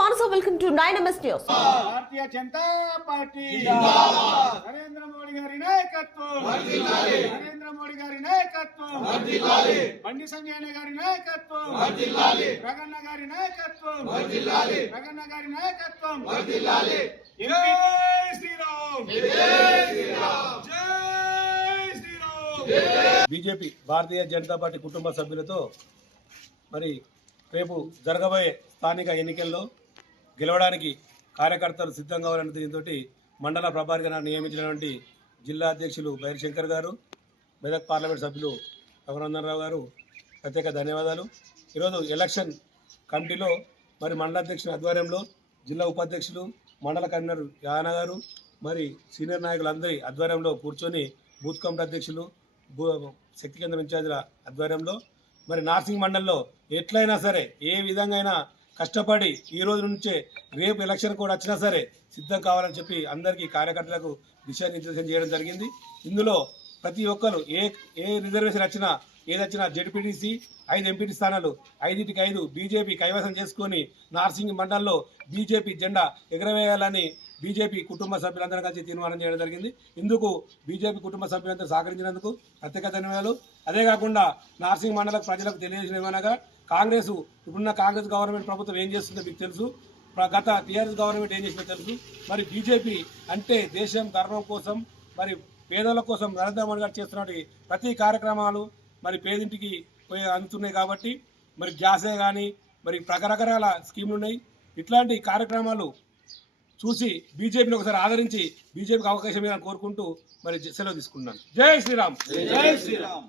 Manasa. Welcome to 9MS News. Bharatiya Janata party जिंदाबाद नरेंद्र मोदी गारी नायकत्వం వర్ధిల్లాలి नरेंद्र मोदी गारी नायकत्వం వర్ధిల్లాలి బండి సంజయ్ గారి నాయకత్వం వర్ధిల్లాలి రగన్న గారి నాయకత్వం వర్ధిల్లాలి రగన్న గారి నాయకత్వం వర్ధిల్లాలి జై శ్రీరామ్ జై శ్రీరామ్ జై శ్రీరామ్ బీజేపీ భారతీయ జనతా పార్టీ కుటుంబ సభ్యులతో మరి రేపు జరగబోయే స్థానిక ఎన్నికల్లో గెలవడానికి కార్యకర్తలు సిద్ధంగా ఉన్నారనే దీంతో మండల ప్రభారిగా నియమించినటువంటి జిల్లా అధ్యక్షులు బైరి శంకర్ గారు, మెదక్ పార్లమెంట్ సభ్యులు రఘునందనరావు గారు ప్రత్యేక ధన్యవాదాలు. ఈరోజు ఎలక్షన్ కమిటీలో మరి మండల అధ్యక్షుల ఆధ్వర్యంలో జిల్లా ఉపాధ్యక్షులు మండల కన్వీనర్ యాన గారు మరి సీనియర్ నాయకులందరి ఆధ్వర్యంలో కూర్చొని బూత్ కమిటీ అధ్యక్షులు శక్తి కేంద్రం ఇన్ఛార్జీల ఆధ్వర్యంలో మరి నార్సింగ్ మండలంలో ఎట్లయినా సరే ఏ విధంగా అయినా కష్టపడి ఈ రోజు నుంచే రేపు ఎలక్షన్ కూడా వచ్చినా సరే సిద్ధం కావాలని చెప్పి అందరికీ కార్యకర్తలకు దిశానిర్దేశం చేయడం జరిగింది. ఇందులో ప్రతి ఒక్కరు ఏ రిజర్వేషన్ వచ్చినా ఏదొచ్చినా జెడ్పీటీసీ 5 ఎంపీటీ స్థానాలు 5కి 5 బీజేపీ కైవసం చేసుకొని నార్సింగ్ మండలంలో బీజేపీ జెండా ఎగరవేయాలని బీజేపీ కుటుంబ సభ్యులందరూ కలిసి తీర్మానం చేయడం జరిగింది. ఇందుకు బీజేపీ కుటుంబ సభ్యులందరూ సహకరించినందుకు ప్రత్యేక ధన్యవాదాలు. అదే కాకుండా నార్సింగ్ మండల ప్రజలకు తెలియజేసిన ఏమనగా ఇప్పుడున్న కాంగ్రెస్ గవర్నమెంట్ ప్రభుత్వం ఏం చేస్తుందో మీకు తెలుసు, గత టీఆర్ఎస్ గవర్నమెంట్ ఏం చేసిందో తెలుసు. మరి బీజేపీ అంటే దేశం ధర్మం కోసం మరి పేదల కోసం నరేంద్ర మోడీ గారు చేస్తున్నటువంటి ప్రతి కార్యక్రమాలు మరి పేదింటికి అందుతున్నాయి. కాబట్టి మరి గ్యాసే కానీ మరి రకరకాల స్కీములు ఉన్నాయి. ఇట్లాంటి కార్యక్రమాలు చూసి బీజేపీని ఒకసారి ఆదరించి బీజేపీకి అవకాశం ఇవ్వాలని కోరుకుంటూ మరి సెలవు తీసుకున్నాను. జై శ్రీరామ్. జై శ్రీరామ్.